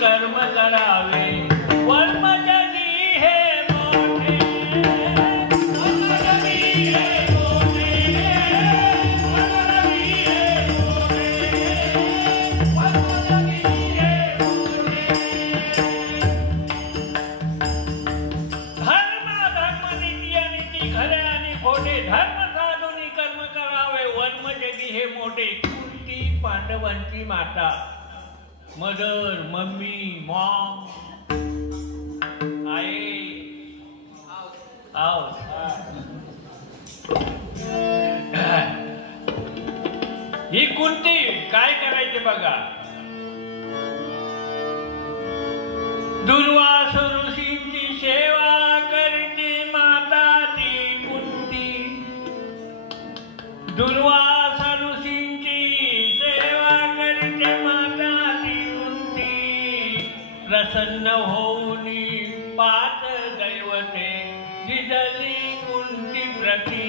कर्म करावे वर्मजनी हे मोठे वर्मजनी हे मोठे वर्मजनी हे मोठे वर्मजनी हे मोठे धर्म नीती अनिती खरे आणि खोटे धर्म साधून कर्म करावे वर्मजनी हे मोठे. कुंती पांडवांची माता मदर मम्मी मॉम आई आओ ही कुंती काय करायचे बघा. दुर्वासा ऋषींची सेवा करते माता ती कुंती. दुर्वासा ऋषींची सेवा करते माता ती कुंती. प्रसन्न होऊन पाच दैवते दिदली कुंती प्रती.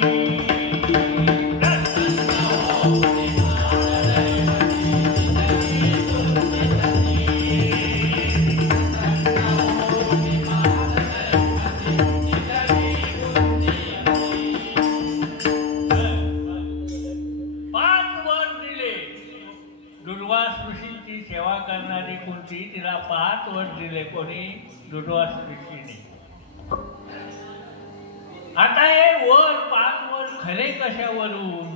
दुर्वास ऋषींची सेवा करणारी कुंती तिला 5 वर दिले. कोणी? दुर्वास ऋषीने. आता हे वर 5 वर खरे कशावरून?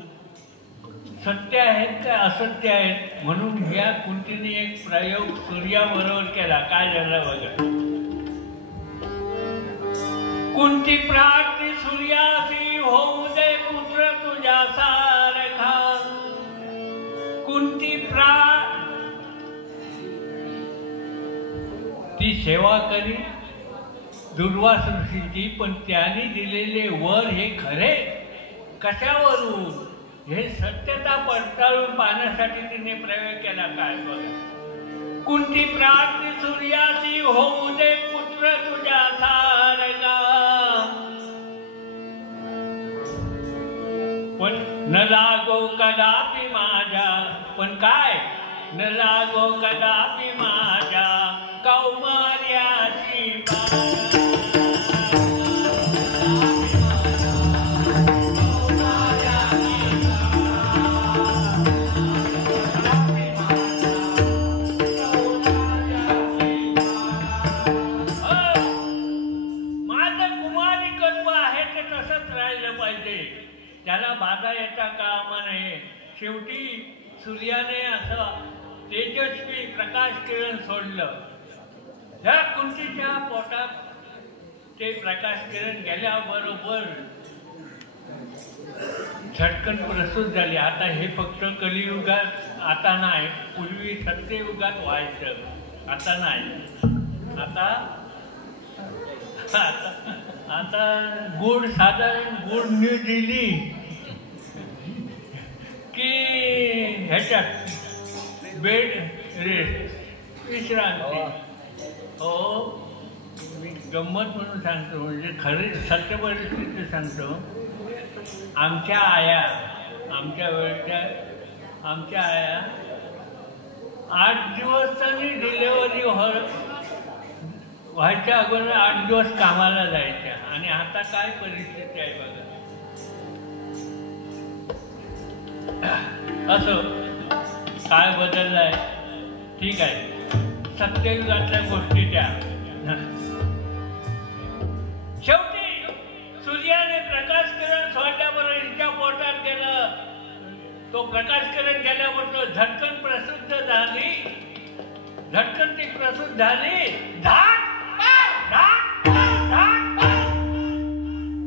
सत्य आहेत का असत्य आहेत? म्हणून ह्या कुंतीने एक प्रयोग सूर्याबरोबर केला. काय झालं बघा. कुंती प्रार्थी सूर्यासी होऊ दे पुत्र तुझ्या सारखा. कुंती ती सेवा करी दुर्वास ऋषींची. पण त्यांनी दिलेले वर हे खरे कशावरून? हे सत्यता पडताळून पाहण्यासाठी तिने प्रयोग केला. काय बघा. कुंती प्रार्थी सूर्यासी होऊ दे पुत्र तुझ्या सारखा. पण न लागो कदापि माझ्या. पण काय? न लागो कदापि माझ्या कौमार्याची माझं कुमारी कर्म आहे ते तसंच राहिलं पाहिजे. त्याला बाधा येता कामा नये. शेवटी सूर्याने असं तेजस्वी प्रकाश किरण सोडलं. ह्या कुंतीच्या पोटात ते प्रकाश किरण गेल्याबरोबर झटकन प्रसूत झाली. आता हे फक्त कलियुगात आता नाही. पूर्वी सत्ययुगात व्हायचं. आता नाही. आता गुड साधारण गुड न्यूज दिली की ह्याच्यात बेड रेस्ट विश्रांती. हो मी गंमत म्हणून सांगतो. म्हणजे खरी सत्य परिस्थिती सांगतो. आमच्या आया आमच्या वेळच्या आमच्या आया 8 दिवस तरी डिलेवरी व्हायच्या अगोदर 8 दिवस कामाला जायच्या. आणि आता काय परिस्थिती आहे बघा. असं काय बदललाय. ठीक आहे. सत्ययुगातल्या गोष्टी त्या. शेवटी सूर्याने प्रकाश किरण सोडल्याबरोबर हिच्या पोटात गेलं. तो प्रकाश किरण गेल्याबरोबर झटकन प्रसिद्ध झाली. झटकन ती प्रसूत झाली.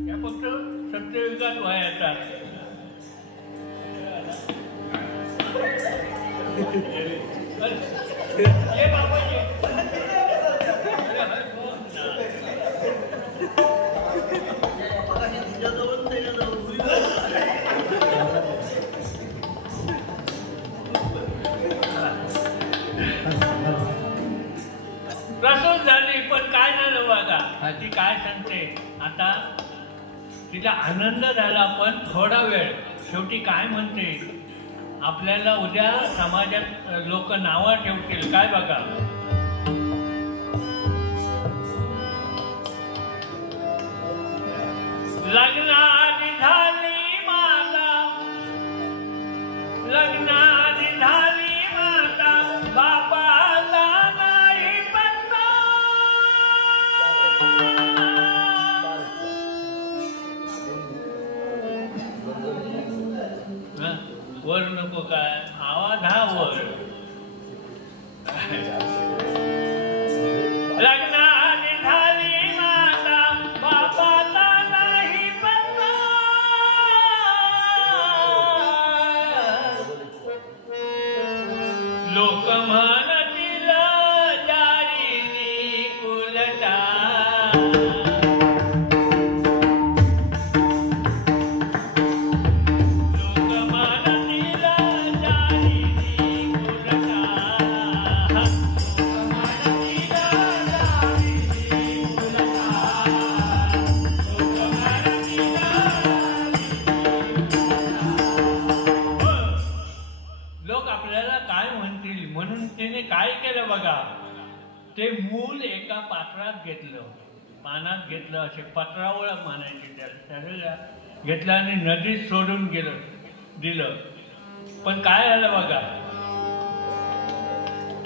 या फक्त सत्ययुगात व्हायचा. ये बाबा ये. प्रसूत झाली. पण काय झालं बघा. ती काय सांगते आता. तिला आनंद झाला पण थोडा वेळ. शेवटी काय म्हणते. आपल्याला उद्या समाजात लोक नावं ठेवतील. काय बघा. लग्नाआधी झाली माता, लग्नाआधी झाली माता, बापाला नाही पत्ता. वर नको काय आवाज हा वर. लग्नाआधी झाली माता, बापाला नाही पत्ता. लोक म्हणतील जारीनी कुलटा. म्हणून तिने काय केलं बघा, ते मूल एका पात्रात घेतलं, पानात घेतलं, असे पत्रावळ म्हणायचे त्याला घेतलं आणि नदीत सोडून दिलं. पण काय झालं बघा,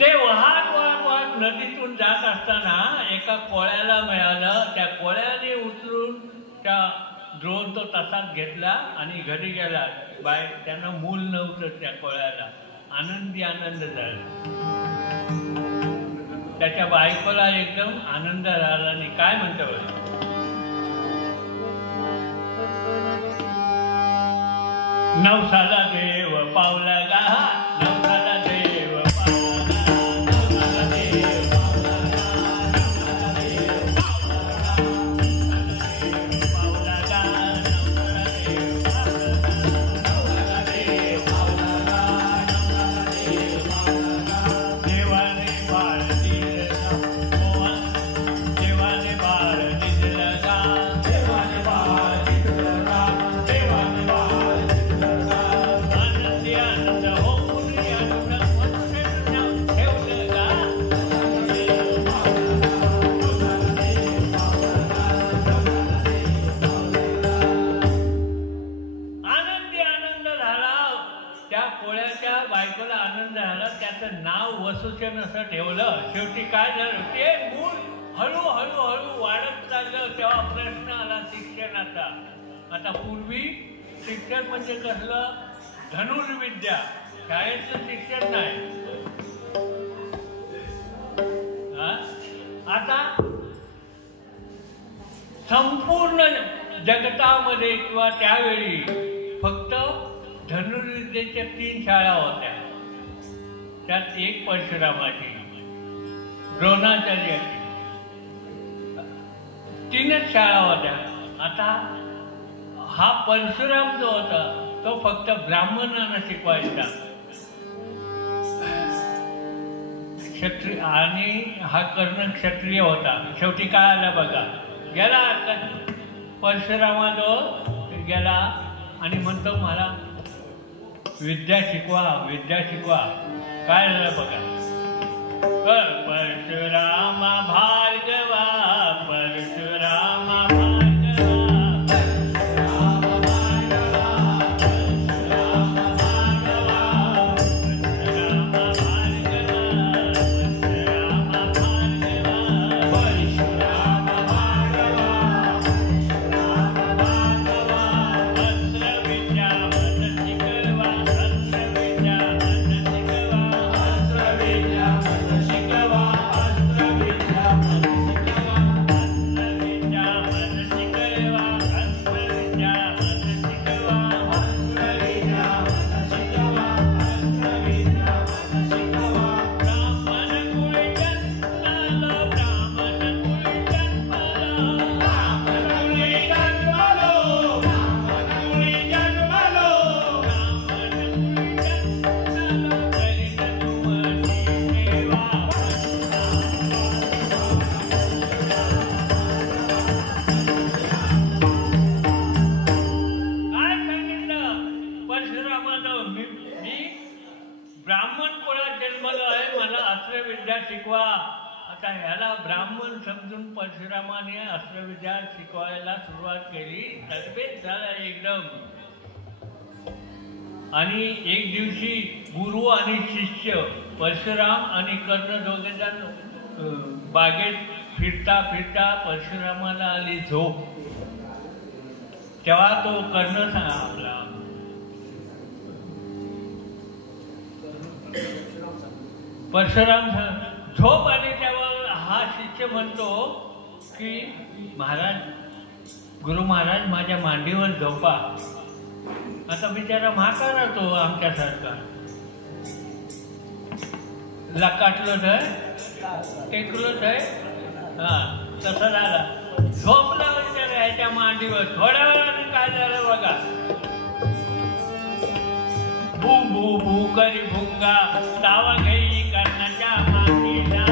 ते वाहत वाहत वाहत नदीतून जात असताना एका कोळ्याला मिळालं. त्या कोळ्याने उचलून त्या द्रोण तो तसाच घेतला आणि घरी गेला. त्यांना मूल नव्हतं त्या कोळ्याला. आनंदी आनंद झाला. त्याच्या बायकोला एकदम आनंद झाला. आणि काय म्हणतो नवसाला देव पावला गा, नवसाला देव पावला गा, नवसाला देव पावला गा, नवसाला देव पावला गा, नवसाला देव पावला गा, देवाने बाळ दिलं गा, देवाने बाळ दिलं गा, देवाने बाळ दिलं गा, देवाने बाळ दिलं गा. आनंदी आनंद होऊन ठेवलं गा. आनंदी आनंद झाला. त्या कोळ्याच्या बायकोला आनंद झाला. त्याचं नाव वसुसेन असं ठेवलं. शेवटी काय झालं, ते मूल हळूहळू हळू वाढत चाललं. तेव्हा प्रश्न आला शिक्षणाचा. आता पूर्वी शिक्षण म्हणजे कसलं, धनुर्विद्या, शाळेचं शिक्षण नाही. आता संपूर्ण जगतामध्ये किंवा त्यावेळी फक्त धनुर्विद्येच्या 3 शाळा होत्या. त्यात एक परशुरामाची, द्रोणाचार्याची, 3च शाळा होत्या. आता हा परशुराम जो होता तो फक्त ब्राह्मणांना शिकवायचा. क्षत्रिय, आणि हा कर्ण क्षत्रिय होता. शेवटी काय आलं बघा, गेला परशुरामाजवळ गेला आणि म्हणतो मला विद्या शिकवा, विद्या शिकवा. काय झालं बघा, परशुरामा भार्गवा, परशुरामा आता ह्याला ब्राह्मण समजून परशुरामाने अस्त्रविद्या शिकवायला सुरुवात केली. तरबेज झाला एकदम. आणि एक दिवशी गुरु आणि शिष्य परशुराम आणि कर्ण दोघेजण बागेत फिरता फिरता परशुरामाला आली झोप. तेव्हा तो कर्ण सांगा आपला परशुराम झोप आली. तेव्हा हा शिष्य म्हणतो की महाराज गुरु महाराज माझ्या मांडीवर झोपा. आता बिचारा म्हातारा तो आमच्यासारखा लकाटलं आहे टेकलं आहे. हा तसं झाला. झोपला बिचारा ह्याच्या मांडीवर. थोड्या वेळाने काय झालं बघा. भू भू भू करी भुंगा तावा घेई कर्णाच्या मांडीला.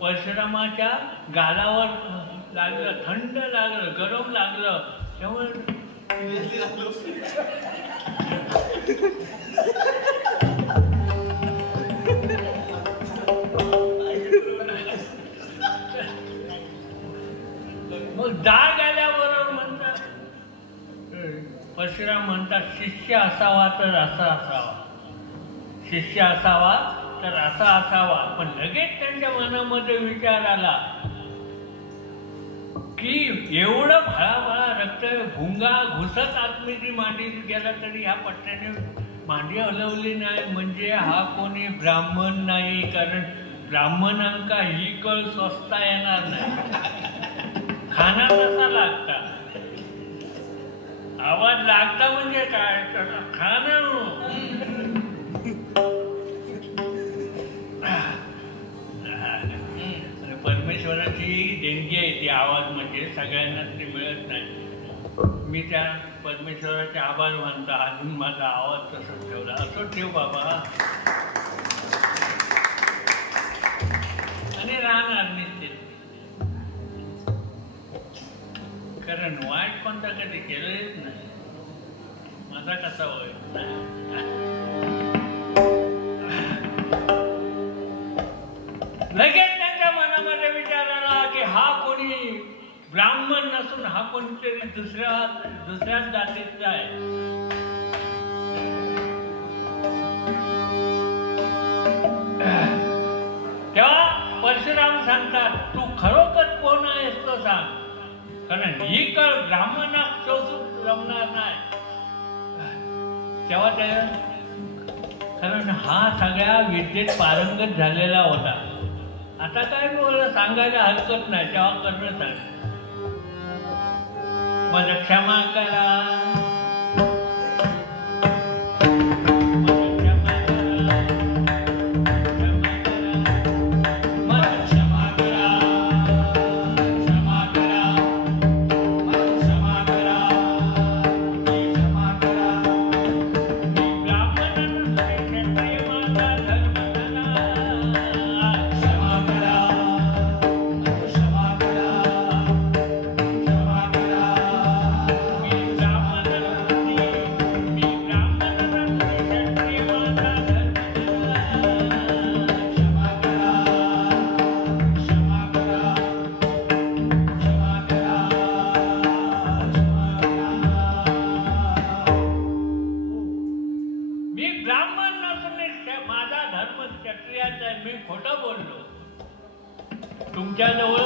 परशुरामाच्या गालावर लागलं. थंड लागलं. गरम लागलं. त्यामुळे मग डाग आल्याबरोबर म्हणतात परशुराम म्हणतात शिष्य असावा तर असा असावा. शिष्य असावा तर असा असावा. पण लगेच त्यांच्या मनामध्ये विचार आला की एवढं भळाभळा रक्त भुंगा घुसत आतमध्ये मांडी गेला तरी ह्या पट्ट्याने मांडी हलवली नाही म्हणजे हा कोणी ब्राह्मण नाही. कारण ब्राह्मणांका ही कळ स्वस्ता येणार नाही. खाना तसा लागता, आवाज लागता म्हणजे काय तसा खाना. परमेश्वराची देणगी आहे ती आवाज, म्हणजे सगळ्यांना ती मिळत नाही. मी त्या परमेश्वराचे आभार मानतो, अजून माझा आवाज तसंच ठेवला. असं ठेव बाबा, आणि राहणार निश्चित. कारण वाईट कोणता कधी केलंच नाही, माझा कसा होईल. लगेच त्यांच्या मनामध्ये विचार आला की हा कोणी ब्राह्मण नसून हा कोणीतरी दुसऱ्याच जातीचा आहे. तेव्हा परशुराम सांगतात, तू खरोखर कोण आहेस तो सांग, कारण ही कळ ब्राह्मणात शोधून जमणार नाही. तेव्हा त्या कारण हा सगळ्या विद्येत पारंगत झालेला होता. आता काय बोल सांगायला हरकत नाही, तेव्हा करणं सांग. माझं क्षमा करा, मी खोटं बोललो. तुमच्याजवळ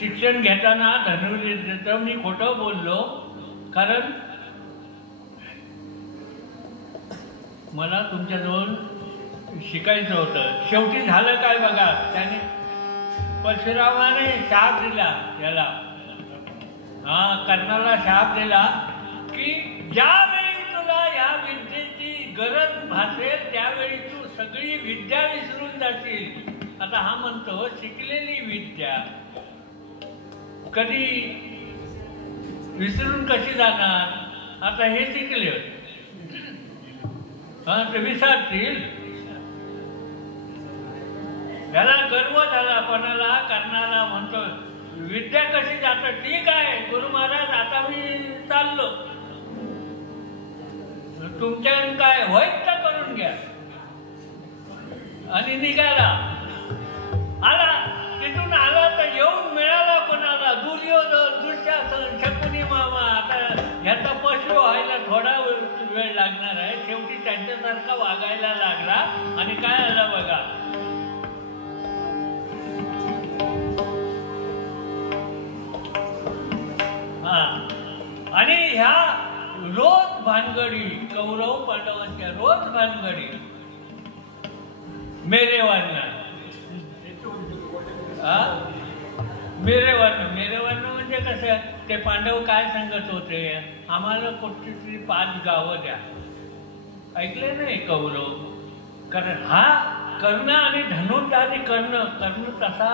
शिक्षण घेताना धनुर्विद्येचं मी खोटं बोललो, कारण मला तुमच्याजवळ शिकायचं होतं. शेवटी झालं काय बघा, त्याने परशुरामाने शाप दिला याला, कर्णाला शाप दिला की ज्यावेळी तुला या विद्येची गरज भासेल त्यावेळी तू सगळी विद्या विसरून जाशील. आता हा म्हणतो शिकलेली विद्या कधी विसरून कशी जाणार. आता हे शिकले ते विसरतील. याला गर्व झाला कोणाला, कर्णाला. म्हणतो विद्या कशी जातं, ठीक आहे गुरु महाराज आता मी चाललो, तुमच्या काय होईल तर करून घ्या. आणि निघाला. आला तिथून आला तर येऊन मिळाला कोणाला, दुर्योधन, दुःशासन, शकुनी मामा. आता ह्याचा पशु व्हायला थोडा वेळ लागणार आहे. शेवटी त्यांच्यासारखा वागायला लागला. आणि काय आलं बघा, आणि ह्या रोज भानगडी, कौरव पांडवांच्या रोज भानगडी, मेरे वर्ण म्हणजे कसं, ते पांडव काय सांगत होते, आम्हाला कुठची तरी 5 गावं द्या. ऐकले नाही कौरव. कारण हा कर्ण आणि धनुर्धारी कर्ण तसा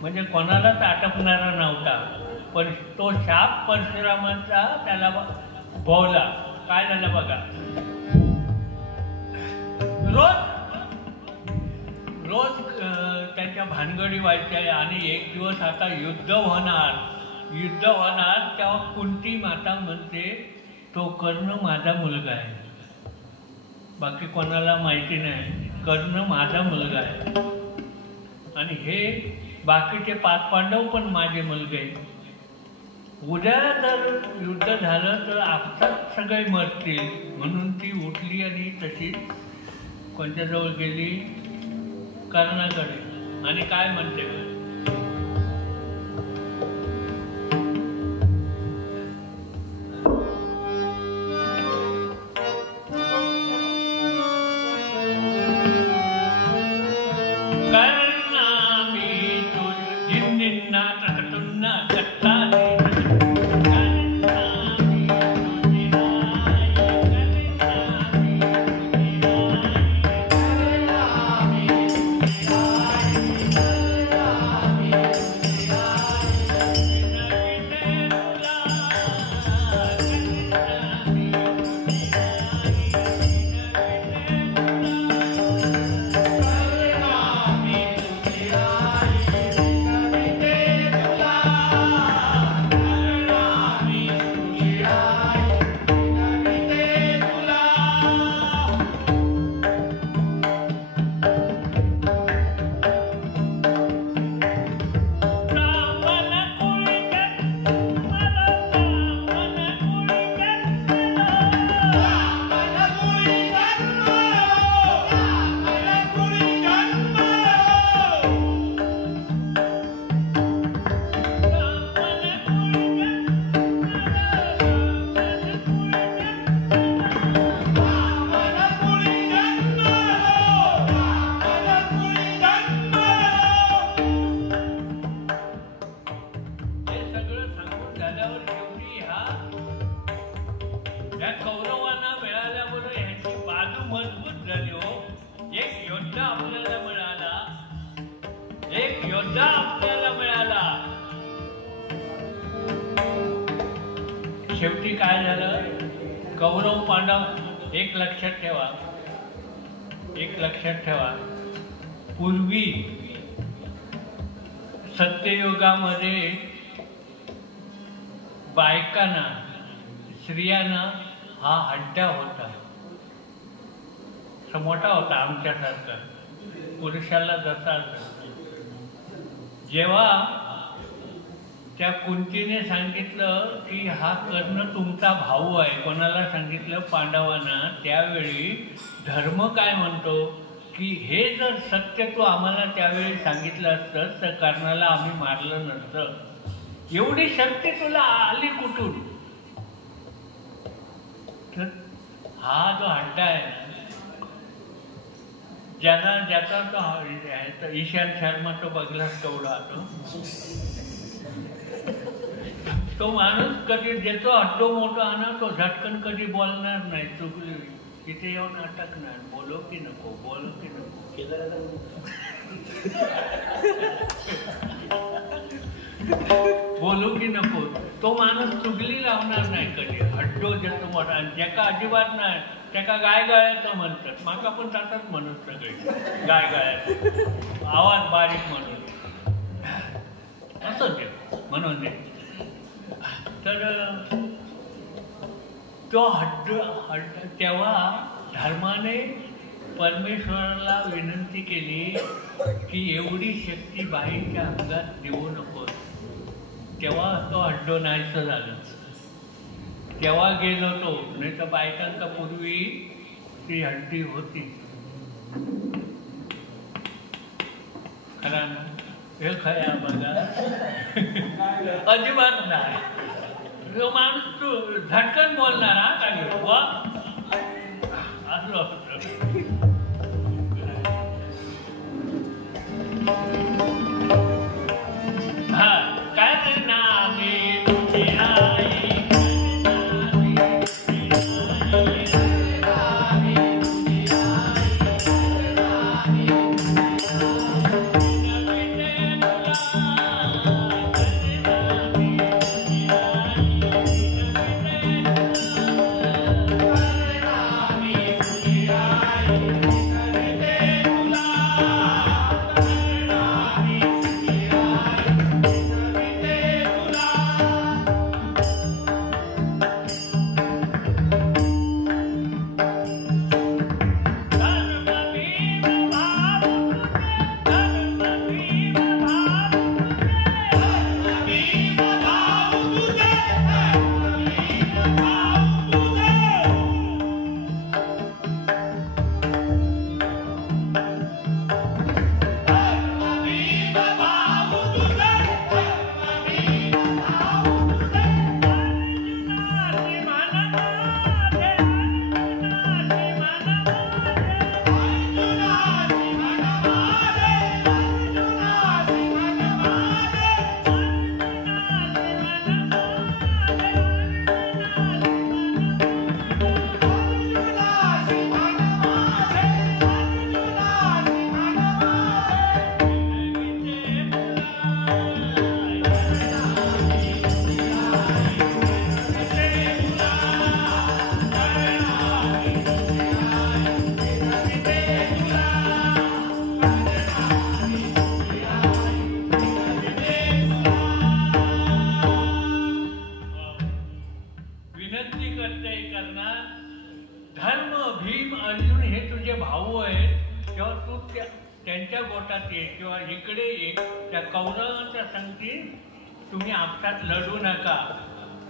म्हणजे कोणालाच आटपणारा नव्हता. पण तो शाप परशुरामांचा त्याला भोवला. काय झालं बघा, रोज त्यांच्या भानगडी व्हायच्या. आणि एक दिवस आता युद्ध होणार. तेव्हा कुंती माता म्हणते तो कर्ण माझा मुलगा आहे, बाकी कोणाला माहिती नाही. कर्ण माझा मुलगा आहे आणि हे बाकीचे 5 पांडव पण माझे मुलगे आहेत. उद्या जर युद्ध झालं तर आपसात सगळे मरतील. म्हणून ती उठली आणि तशी कोणत्याजवळ गेली, कर्णाकडे. आणि काय म्हणते ग? शेवटी काय झालं? कौरव पांडव एक लक्षात ठेवा, पूर्वी सत्ययुगामध्ये बायकांना, स्त्रियांना हा हड्डा होता, मोठा होता आमच्यासारखा, पुरुषाला जसा. जेव्हा त्या कुंतीने सांगितलं की हा कर्ण तुमचा भाऊ आहे, कोणाला सांगितलं? पांडवांना. त्यावेळी धर्म काय म्हणतो की हे जर सत्य तू आम्हाला त्यावेळी सांगितलं असतं तर कर्णाला आम्ही मारलं नसतं. एवढी शक्ती तुला आली कुठून? तर हा जो हड्डा आहे ना, ज्याचा तो ईशान शर्मा तो बघलाच केवढा तो माणूस कधी ज्याचा हड्डो मोठा ना तो झटकन कधी बोलणार नाही, चुकली तिथे येऊन अटकणार, बोलो की नको. बोलू की नको, तो माणूस चुगली लावणार नाही कधी. हड्डो ज्याचं मोठा, आणि ज्याका अजिबात नाही त्याका गायगाळ्याचं म्हणतात. माका पण जातात म्हणत सगळे गायगाळ्याचं, आवाज बारीक म्हणून असं ते म्हणून ते. तर तो हड्ड तेव्हा धर्माने परमेश्वराला विनंती केली की एवढी शक्ती बाईंच्या अंगात देऊ नको. तेव्हा तो हड्डो नाहीचं झालं. तेव्हा गेलो तो, नाही तर बायकांचा पूर्वी ती हड्डी होती. खरा ना? हे खया बघा अजिबात नाही. तो माणूस तू झटकन बोलणार हा काय वा असं. हा काय ना मी तुझी आई तेव्हा तू त्यांच्या गोटात ये किंवा इकडे ये, त्या कौरवांच्या सांगतील तुम्ही आपसात लढू नका.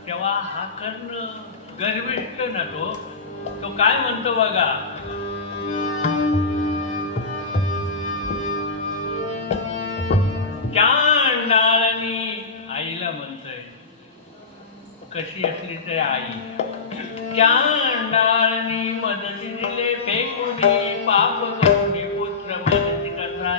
तेव्हा हा कर्ण गर्विष्ठ ना तो काय म्हणतो बघा, चांडाळनी आईला म्हणतोय, कशी असली तरी आई, चांडाळनी मदती दिले फेकुनी पाप करुनी पुत्र मनसी कसा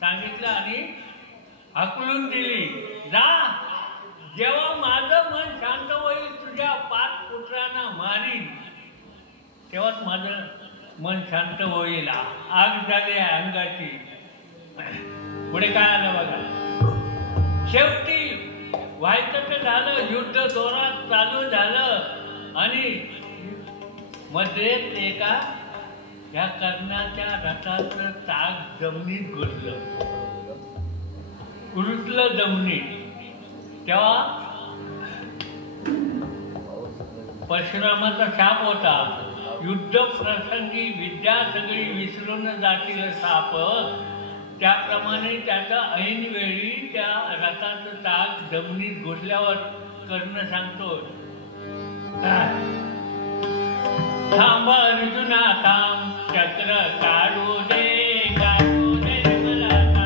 सांगितलं आणि हाकलून दिली. जा, जेव्हा माझं मन शांत होईल तुझ्या 5 पुत्रांना मारीन तेव्हाच माझं मन शांत होईल. आग झाली आहे अंगाची. पुढे काय आलं बघा. शेवटी व्हायचं तर झालं, युद्ध जोरात चालू झालं आणि मध्येच एका या कर्णाच्या रथाचं चाक जमिनीत घुसलं जमिनीत. तेव्हा परशुरामाचा शाप होता, युद्ध प्रसंगी विद्या सगळी विसरून जातील साप, त्याप्रमाणे त्याचा ऐनवेळी त्या रथाचं चाक जमिनीत घुसल्यावर कर्ण सांगतो, थांब अर्जुना थांब, चक्र काढू दे मला.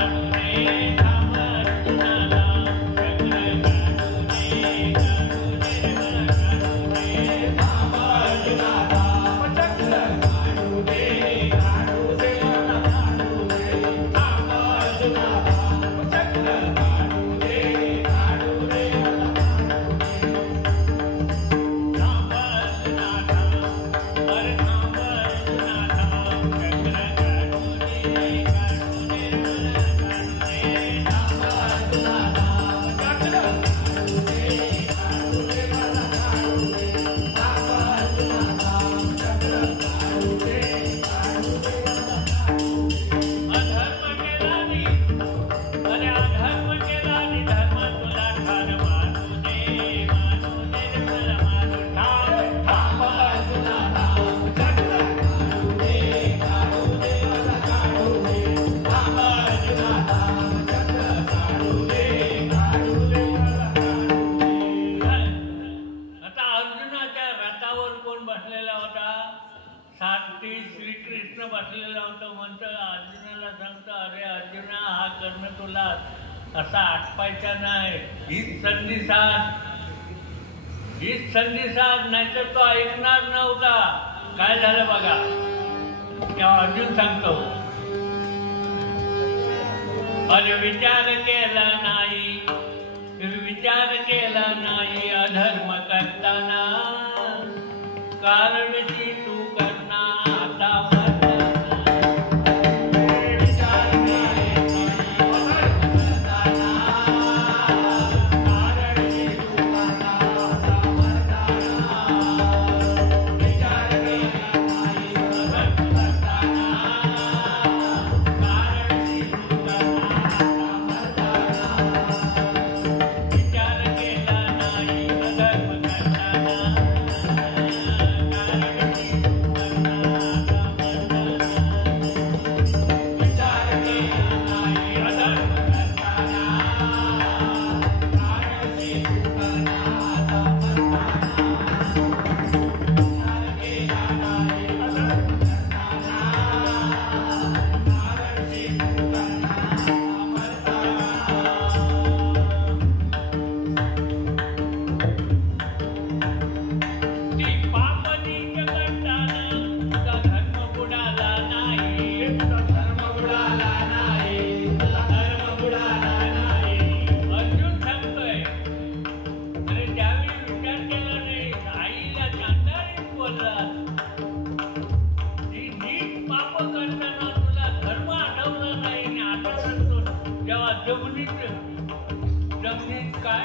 बसलेला होता. सारथी श्रीकृष्ण बसलेला होता. म्हणतो अर्जुनाला सांगतो, अरे अर्जुना, हा कर्ण तुला असा आटपायचा नाही. हीच संधी साध, नाहीतर तो ऐकणार नव्हता. काय झालं बघा. तेव्हा अर्जुन सांगतो, अरे विचार केला नाही अधर्म करताना, कारणची तू करना आता जमिनीत काय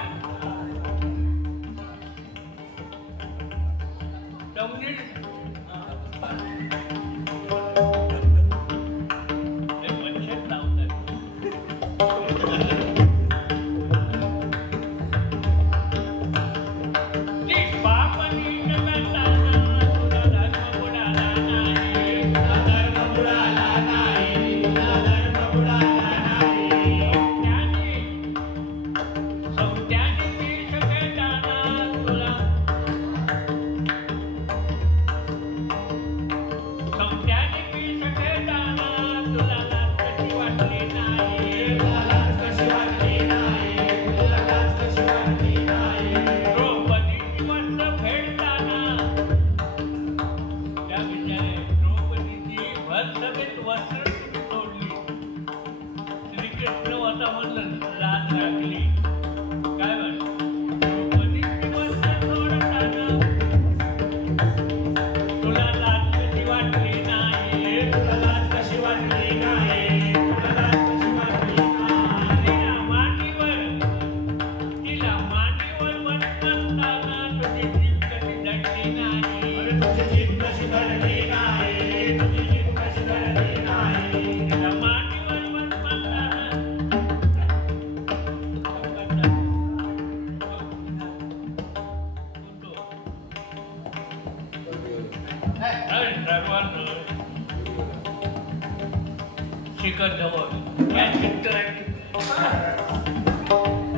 शिखर जवळ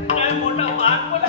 काय मोठा वाघ पण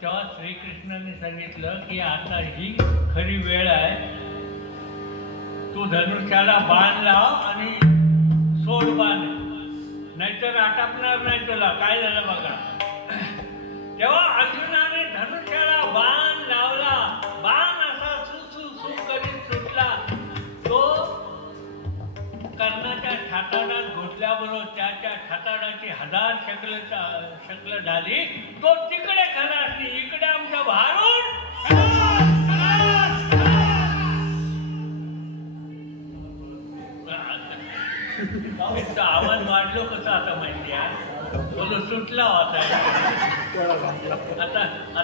तेव्हा श्रीकृष्णाने सांगितलं की आता ही खरी वेळ आहे, तू धनुष्याला बाण लाव आणि सोड बाण, नाहीतर आटापणार नाही तुला. काय झालं बघा. तेव्हा अर्जुनाने धनुष्याला बाण लावला. बाण असा सु करीत सुटला. तो कर्णाच्या छाताडात घुसल्याबरोबर त्याच्या छाताडाची 1000 शकल झाली. तो तिकडे खलासली, इकडे आमच्या भारून आवाज वाढलो कसा आता माहिती आहे, बोलो सुटला होता आता.